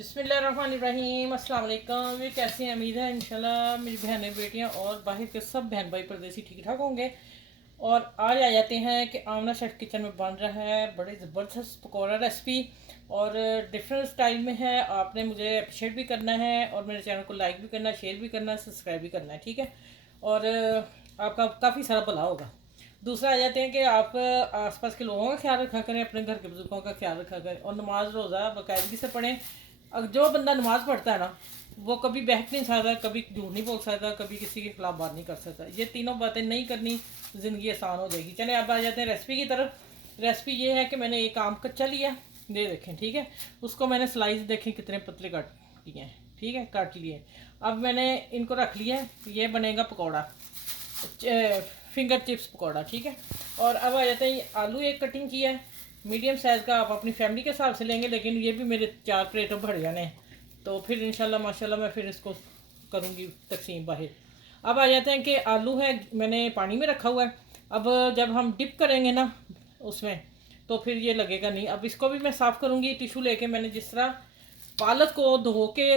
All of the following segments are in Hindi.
बिस्मिल्लाहिर्रहमानिर्रहीम अस्सलाम वालेकुम। ये कैसे हैं? उम्मीद है इंशाल्लाह मेरी बहनें बेटियां और बाहर के सब बहन भाई परदेसी ठीक ठाक होंगे। और आज आ जाते हैं कि आमना शेफ किचन में बन रहा है बड़े ज़बरदस्त पकौड़ा रेसिपी और डिफरेंट स्टाइल में है। आपने मुझे अप्रिशिएट भी करना है और मेरे चैनल को लाइक भी करना है, शेयर भी करना है, सब्सक्राइब भी करना है, ठीक है। और आपका काफ़ी सारा भला होगा। दूसरा आ जाते हैं कि आप आसपास के लोगों का ख्याल रखा करें, अपने घर के बुजुर्गों का ख्याल रखा करें और नमाज रोज़ा बाकायदगी से पढ़ें। अब जो बंदा नमाज पढ़ता है ना, वो कभी बहक नहीं सकता, कभी झूठ नहीं बोल सकता, कभी किसी के खिलाफ बात नहीं कर सकता। ये तीनों बातें नहीं करनी, ज़िंदगी आसान हो जाएगी। चलें अब आ जाते हैं रेसिपी की तरफ। रेसिपी ये है कि मैंने एक आम कच्चा लिया, ये देखें, ठीक है। उसको मैंने स्लाइस देखें कितने पतले काट किए हैं, ठीक है, काट लिए। अब मैंने इनको रख लिया, ये बनेगा पकौड़ा, फिंगर चिप्स पकौड़ा, ठीक है। और अब आ जाते हैं, आलू एक कटिंग किया है मीडियम साइज़ का, आप अपनी फैमिली के हिसाब से लेंगे, लेकिन ये भी मेरे 4 प्लेटों भर जाने हैं, तो फिर इंशाल्लाह माशाल्लाह मैं फिर इसको करूँगी तकसीम बाहर। अब आ जाते हैं कि आलू है मैंने पानी में रखा हुआ है। अब जब हम डिप करेंगे ना उसमें, तो फिर ये लगेगा नहीं। अब इसको भी मैं साफ़ करूँगी टिशू लेके। मैंने जिस तरह पालक को धो के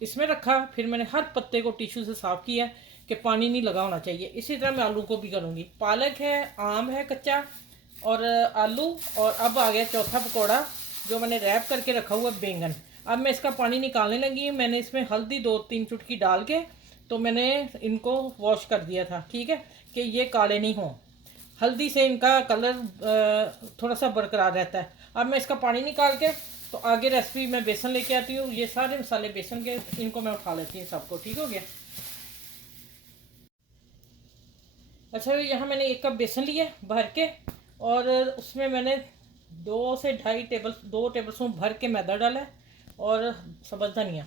इसमें रखा, फिर मैंने हर पत्ते को टिश्यू से साफ़ किया कि पानी नहीं लगा होना चाहिए। इसी तरह मैं आलू को भी करूँगी। पालक है, आम है कच्चा और आलू, और अब आ गया चौथा पकौड़ा जो मैंने रैप करके रखा हुआ बैंगन। अब मैं इसका पानी निकालने लगी हूँ। मैंने इसमें हल्दी 2-3 चुटकी डाल के तो मैंने इनको वॉश कर दिया था, ठीक है, कि ये काले नहीं हों। हल्दी से इनका कलर थोड़ा सा बरकरार रहता है। अब मैं इसका पानी निकाल के तो आगे रेसिपी मैं बेसन लेके आती हूँ। ये सारे मसाले बेसन के, इनको मैं उठा लेती हूँ सबको, ठीक हो गया। अच्छा, यहाँ मैंने 1 कप बेसन लिया भर के और उसमें मैंने 2 टेबल स्पून भर के मैदा डाला है और सब्ज़ धनिया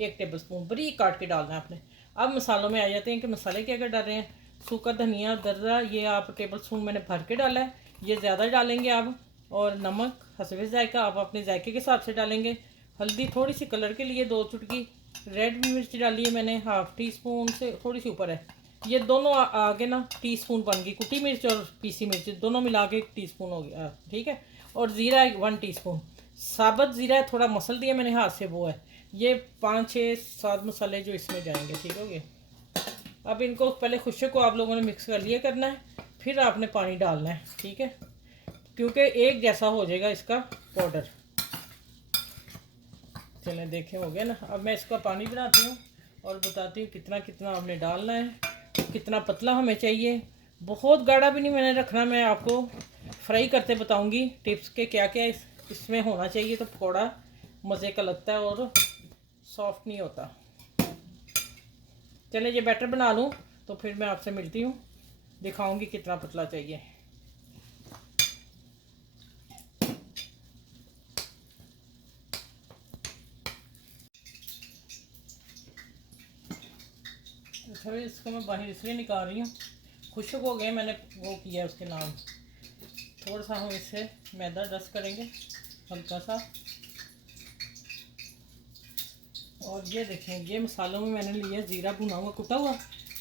1 टेबल स्पून बारीक काट के डालना है आपने। अब मसालों में आ जाते हैं कि मसाले क्या क्या डाल रहे हैं। सूखा धनिया दर्रा, ये आप टेबल स्पून मैंने भर के डाला है, ये ज़्यादा डालेंगे आप। और नमक हसबे जायका, आप अपने जायके के हिसाब से डालेंगे। हल्दी थोड़ी सी कलर के लिए 2 चुटकी। रेड मिर्च डाली है मैंने, हाफ़ टी स्पून से थोड़ी सी ऊपर है। ये दोनों आगे ना टीस्पून बन गई। कुटी मिर्च और पीसी मिर्च दोनों मिला के 1 टीस्पून हो गया, ठीक है। और ज़ीरा 1 टीस्पून। साबुत ज़ीरा है, थोड़ा मसल दिया मैंने हाथ से, वो है। ये 5-6-7 मसाले जो इसमें जाएंगे, ठीक हो गया। अब इनको पहले खुशक को आप लोगों ने मिक्स कर लिया करना है, फिर आपने पानी डालना है, ठीक है, क्योंकि एक जैसा हो जाएगा इसका पाउडर। चलें देखें, हो गया ना। अब मैं इसका पानी बनाती हूँ और बताती हूँ कितना कितना आपने डालना है, कितना पतला हमें चाहिए। बहुत गाढ़ा भी नहीं मैंने रखना। मैं आपको फ्राई करते बताऊँगी टिप्स के क्या क्या इसमें होना चाहिए, तो पकौड़ा मज़े का लगता है और सॉफ्ट नहीं होता। चले ये बैटर बना लूँ तो फिर मैं आपसे मिलती हूँ, दिखाऊंगी कितना पतला चाहिए। अच्छा, इसको मैं बाहर इसलिए निकाल रही हूँ, खुशक हो गए, मैंने वो किया उसके नाम। थोड़ा सा हम इससे मैदा डस्ट करेंगे हल्का सा। और ये देखें, ये मसालों में मैंने लिया ज़ीरा भुना हुआ कुटा हुआ,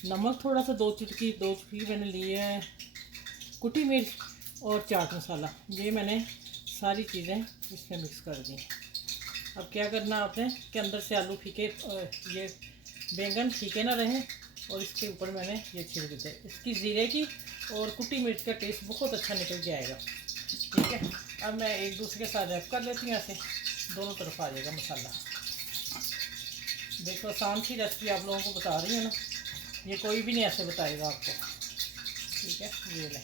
नमक थोड़ा सा 2 चुटकी मैंने लिए है, कुटी मिर्च और चाट मसाला। ये मैंने सारी चीज़ें इसमें मिक्स कर दी। अब क्या करना आपने कि अंदर से आलू फीके, ये बैंगन फीके ना रहें, और इसके ऊपर मैंने ये छिड़क दी। इसकी ज़ीरे की और कुटी मिर्च का टेस्ट बहुत अच्छा निकल के आएगा, ठीक है। अब मैं एक दूसरे के साथ रैप कर लेती हूँ, ऐसे दोनों तरफ आ जाएगा मसाला। देखो आसान सी रेसिपी आप लोगों को बता रही हूँ ना, ये कोई भी नहीं ऐसे बताएगा आपको, ठीक है। ये लें,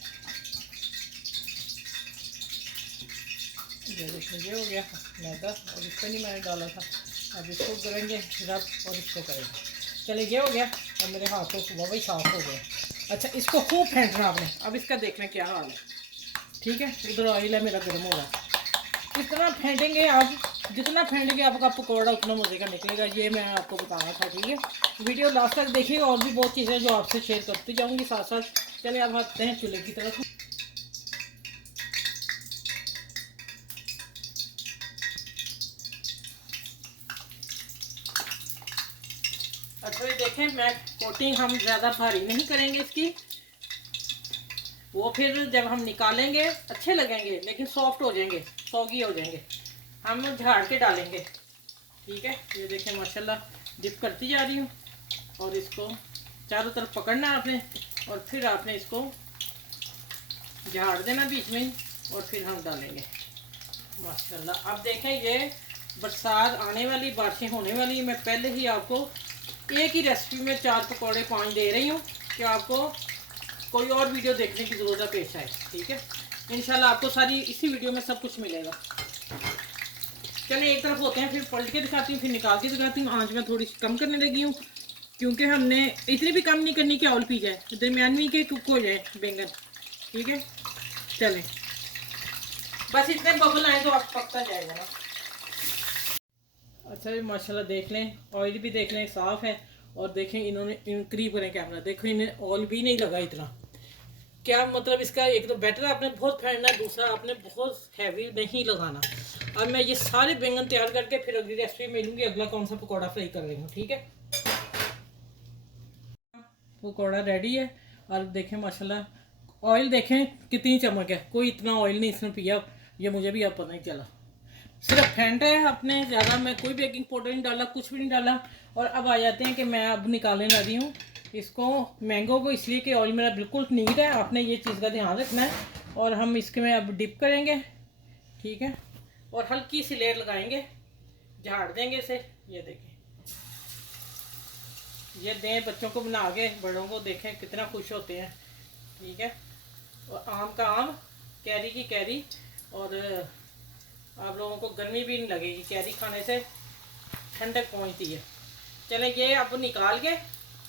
ये देखिए, ये हो गया मैदा और इस पर नहीं मैंने डाला था। अब इसको करेंगे रब और इसको करेंगे। चलिए ये हो गया, अब मेरे हाथों को वही साफ़ हो गया। अच्छा, इसको खूब फेंटना आपने। अब इसका देखना क्या हाल है, ठीक है। इधर ऑयल है मेरा गर्म हो रहा है। इतना फेंटेंगे आप, जितना फेंटेंगे आपका पकौड़ा उतना मज़े का निकलेगा। ये मैं आपको बताना था, ठीक है। वीडियो लास्ट तक देखिएगा, और भी बहुत चीज़ें जो आपसे शेयर करती जाऊँगी साथ साथ। चलिए अब आते हैं चूल्हे की तरफ। अच्छा, ये देखें, मैं कोटिंग हम ज़्यादा भारी नहीं करेंगे इसकी, वो फिर जब हम निकालेंगे अच्छे लगेंगे लेकिन सॉफ्ट हो जाएंगे, सॉगी हो जाएंगे। हम झाड़ के डालेंगे, ठीक है, ये देखें माशाल्लाह डिप करती जा रही हूँ और इसको चारों तरफ पकड़ना आपने और फिर आपने इसको झाड़ देना बीच में ही और फिर हम डालेंगे माशाल्लाह। अब देखें ये बरसात आने वाली, बारिशें होने वाली, मैं पहले ही आपको एक ही रेसिपी में 4 पकौड़े 5 दे रही हूँ कि आपको कोई और वीडियो देखने की ज़रूरत पेश आए। ठीक है, इंशाल्लाह आपको सारी इसी वीडियो में सब कुछ मिलेगा। चलिए एक तरफ होते हैं, फिर पलट के दिखाती हूँ, फिर निकाल के दिखाती हूँ। आँच में थोड़ी सी कम करने लगी हूँ क्योंकि हमने इतनी भी कम नहीं करनी कि ऑयल पी जाए, दरमियानी के कुक हो जाए बैंगन। ठीक है, चलें बस इतने बबल आए तो आप पकता जाएगा ना। अच्छा जी माशाल्लाह देख लें, ऑयल भी देख लें साफ़ है और देखें इन्होंने करीब करें कैमरा, देखो इन्हें ऑयल भी नहीं लगा इतना। क्या मतलब इसका, एक तो बैटर आपने बहुत फेंटना है, दूसरा आपने बहुत हैवी नहीं लगाना। अब मैं ये सारे बैंगन तैयार करके फिर अगली रेसिपी मिलूंगी, अगला कौन सा पकौड़ा फ्राई कर रही हूँ। ठीक है, पकौड़ा रेडी है और देखें माशाल्लाह ऑयल देखें कितनी चमक है, कोई इतना ऑयल नहीं इसने पिया, ये मुझे भी अब पता नहीं चला। सिर्फ फेंटा है आपने, ज़्यादा मैं कोई बेकिंग पाउडर नहीं डाला, कुछ भी नहीं डाला। और अब आ जाते हैं कि मैं अब निकालने लगी हूँ इसको मैंगो को, इसलिए कि ऑयल मेरा बिल्कुल नीट है, आपने ये चीज़ का ध्यान रखना है। और हम इसके में अब डिप करेंगे। ठीक है, और हल्की सी लेयर लगाएंगे, झाड़ देंगे इसे। ये देखें, ये दें बच्चों को बना के, बड़ों को देखें कितना खुश होते हैं। ठीक है, और आम का आम, कैरी की कैरी, और आप लोगों को गर्मी भी नहीं लगेगी, कैरी खाने से ठंडक पहुंचती है। चलें ये अब निकाल के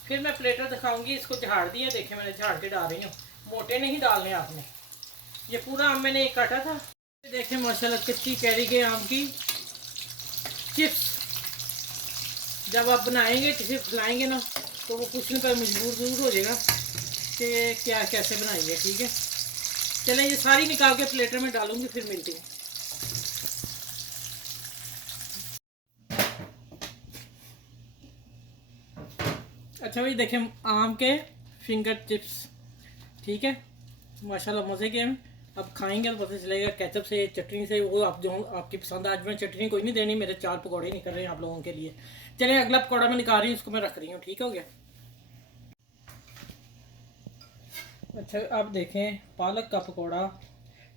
फिर मैं प्लेटर दिखाऊंगी। इसको झाड़ दिया, देखें मैंने झाड़ के डाल रही हूँ, मोटे नहीं डालने आपने। ये पूरा आम मैंने एक काटा था। देखें माशाल्लाह कच्ची कैरी के आम की चिप्स जब आप बनाएंगे, किसी खिलाएंगे ना, तो वो पूछने पर मजबूर ज़रूर हो जाएगा कि क्या कैसे बनाएंगे। ठीक है, चलें ये सारी निकाल के प्लेटर में डालूंगी, फिर मिलती हूँ। अच्छा भाई देखें आम के फिंगर चिप्स। ठीक है, माशाल्लाह मज़े के हैं। अब खाएंगे तो पता चलेगा केचप से, चटनी से, वो आप जो आपकी पसंद। आज मैं चटनी कोई नहीं देनी, मेरे 4 पकौड़े निकल रहे हैं आप लोगों के लिए। चलिए अगला पकौड़ा मैं निकाल रही हूँ, उसको मैं रख रही हूँ। ठीक हो गया। अच्छा अब देखें पालक का पकौड़ा,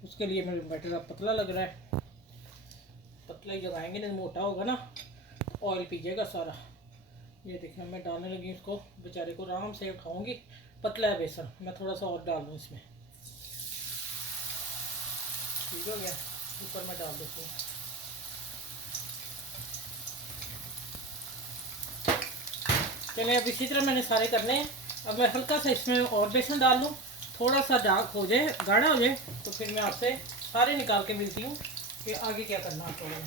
उसके लिए मेरे बैटर अब पतला लग रहा है, पतला ही लगाएंगे, नहीं मोटा होगा ना ऑयल पीजिएगा सारा। ये देखें मैं डालने लगी इसको, बेचारे को आराम से उठाऊंगी। पतला है बेसन, मैं थोड़ा सा और डाल दूँ इसमें। ठीक हो गया, ऊपर मैं डाल देती हूँ। चलिए अब इसी तरह मैंने सारे करने हैं। अब मैं हल्का सा इसमें और बेसन डाल लूँ, थोड़ा सा डार्क हो जाए, गाढ़ा हो जाए, तो फिर मैं आपसे सारे निकाल के मिलती हूँ कि आगे क्या करना आपको है।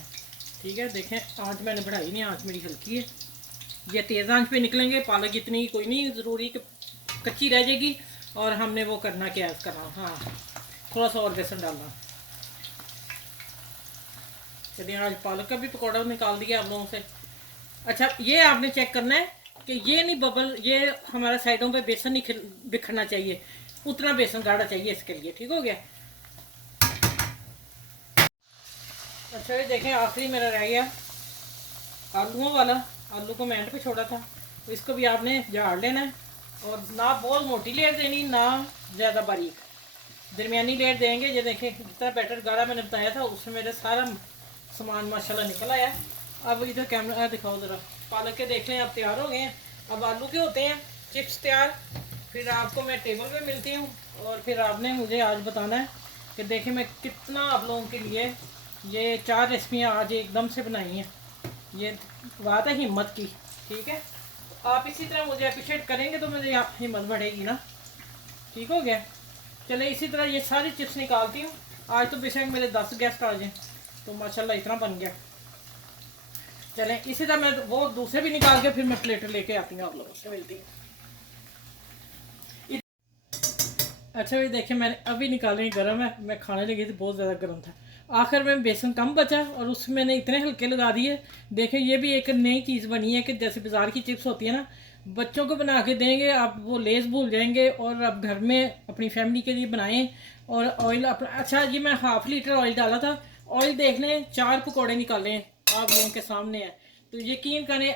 ठीक है, देखें आँच मैंने बढ़ाई नहीं, आँच मेरी हल्की है। ये तेज़ आंच पे निकलेंगे, पालक इतनी कोई नहीं ज़रूरी कि कच्ची रह जाएगी। और हमने वो करना क्या है करना, हाँ थोड़ा सा और बेसन डालना। चलिए आज पालक का भी पकौड़ा निकाल दिया आप लोगों से। अच्छा ये आपने चेक करना है कि ये नहीं बबल, ये हमारा साइडों पे बेसन नहीं बिखरना चाहिए, उतना बेसन गाढ़ा चाहिए इसके लिए। ठीक हो गया। अच्छा ये देखें आखिरी मेरा रह गया आलूओं वाला, आलू को मैं एंड पे छोड़ा था, तो इसको भी आपने झाड़ लेना है। और ना बहुत मोटी लेयर देनी, ना ज़्यादा बारीक, दरमियानी लेयर देंगे। ये देखें जितना बैटर गाढ़ा मैंने बताया था, उसमें मेरा सारा सामान माशाल्लाह निकल आया। अब इधर कैमरा दिखाओ ज़रा, पालक के देख लें अब तैयार हो गए हैं। अब आलू के होते हैं चिप्स तैयार। फिर आपको मैं टेबल पे मिलती हूँ और फिर आपने मुझे आज बताना है कि देखें मैं कितना आप लोगों के लिए ये 4 रेसिपियाँ आज एकदम से बनाई हैं। ये बात है हिम्मत की। ठीक है, तो आप इसी तरह मुझे अप्रिशिएट करेंगे तो मेरी आप हिम्मत बढ़ेगी ना। ठीक हो गया। चले इसी तरह ये सारी चिप्स निकालती हूँ। आज तो बेशक मेरे 10 गेस्ट आ जाएं, तो माशाल्लाह इतना बन गया। चलें इसी तरह मैं वो दूसरे भी निकाल के फिर मैं प्लेटर लेके आती हूँ, आप लोगों से मिलती हूँ। अच्छा ये देखें मैंने अभी निकाले, गर्म है, मैं खाने लगी थी बहुत ज़्यादा गर्म था। आखिर में बेसन कम बचा और उसमें मैंने इतने हल्के लगा दिए। देखें ये भी एक नई चीज़ बनी है कि जैसे बाज़ार की चिप्स होती है ना, बच्चों को बना के देंगे आप, वो लेस भूल जाएंगे। और आप घर में अपनी फैमिली के लिए बनाएं। और ऑयल अपना, अच्छा ये मैं ½ लीटर ऑयल डाला था। ऑयल देख लें, 4 पकौड़े निकाले आप लोगों के सामने है। तो यकीन करें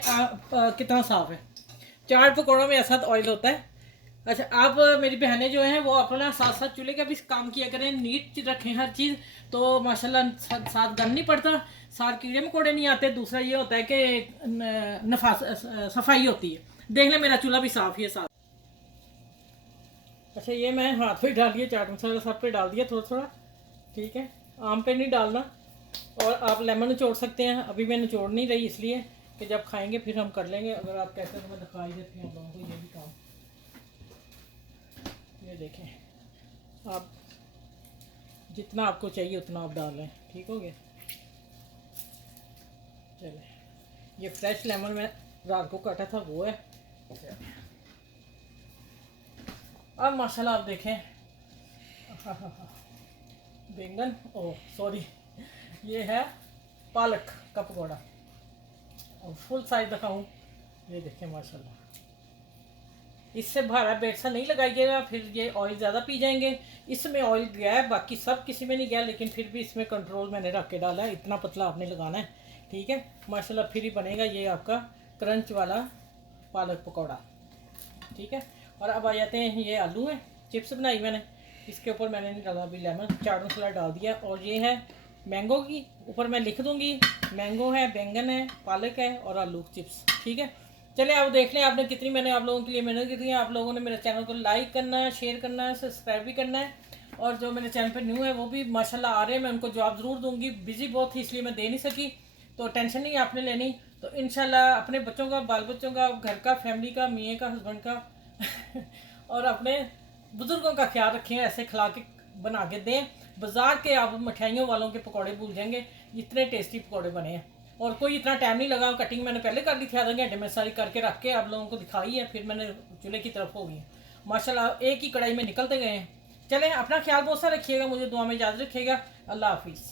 कितना साफ़ है। चाट पकौड़ों में ऐसा तो ऑयल होता है। अच्छा, आप मेरी बहनें जो हैं वो अपना साथ साथ चूल्हे का भी काम किया करें, नीट रखें हर चीज़, तो माशाल्लाह साथ गंद नहीं पड़ता, साथ कीड़े मकोड़े नहीं आते। दूसरा ये होता है कि सफाई होती है। देख लें मेरा चूल्हा भी साफ़ ही है साथ। अच्छा, ये मैं हाथ पे डाल दिया, चाट मसाला सब पे डाल दिया थोड़ा थोड़ा, ठीक है। आम पे नहीं डालना। और आप लेमन निचोड़ सकते हैं, अभी मैं निचोड़ नहीं रही इसलिए कि जब खाएंगे फिर हम कर लेंगे। अगर आप कहते हैं तो मैं दिखा ही देती हूँ आप लोगों को ये भी काम। ये देखें, आप जितना आपको चाहिए उतना आप डाल लें, ठीक हो गया। चले, ये फ्रेश लेमन मैं रात को काटा था वो है। अब माशाल्लाह आप देखें, बैंगन, ओह सॉरी, ये है पालक का पकौड़ा। और फुल साइज दिखाऊं, ये देखें माशाल्लाह। इससे भारा बेटसा नहीं लगाइएगा, फिर ये ऑयल ज़्यादा पी जाएंगे। इसमें ऑयल गया है, बाकी सब किसी में नहीं गया, लेकिन फिर भी इसमें कंट्रोल मैंने रख के डाला है। इतना पतला आपने लगाना है, ठीक है माशाल्लाह। फिर ही बनेगा ये आपका क्रंच वाला पालक पकौड़ा, ठीक है। और अब आ जाते हैं, ये आलू है, चिप्स बनाई मैंने, इसके ऊपर मैंने नहीं डाला अभी लेमन, चाट मसाला डाल दिया। और ये है मैंगो की, ऊपर मैं लिख दूंगी, मैंगो है, बैंगन है, पालक है और आलू चिप्स, ठीक है। चले आप देख लें आपने कितनी मैंने आप लोगों के लिए मेहनत की थी। आप लोगों ने मेरे चैनल को लाइक करना है, शेयर करना है, सब्सक्राइब भी करना है। और जो मेरे चैनल पर न्यू है वो भी माशाल्लाह आ रहे हैं, मैं उनको जवाब ज़रूर दूंगी। बिजी बहुत थी इसलिए मैं दे नहीं सकी, तो टेंशन नहीं आपने लेनी। तो इंशाल्लाह अपने बच्चों का, बाल बच्चों का, घर का, फैमिली का, मियाँ का, हस्बैंड का और अपने बुजुर्गों का ख्याल रखें, ऐसे खिला के बना के दें। बाजार के आप मिठाइयों वालों के पकौड़े भूल जाएंगे, इतने टेस्टी पकौड़े बने हैं। और कोई इतना टाइम नहीं लगा, कटिंग मैंने पहले कर ली थी, आधा घंटे में सारी करके रख के आप लोगों को दिखाई है, फिर मैंने चूल्हे की तरफ हो गई माशाल्लाह, एक ही कढ़ाई में निकलते गए हैं। चलें, अपना ख्याल बहुत सा रखिएगा, मुझे दुआ में याद रखिएगा। अल्लाह हाफिज़।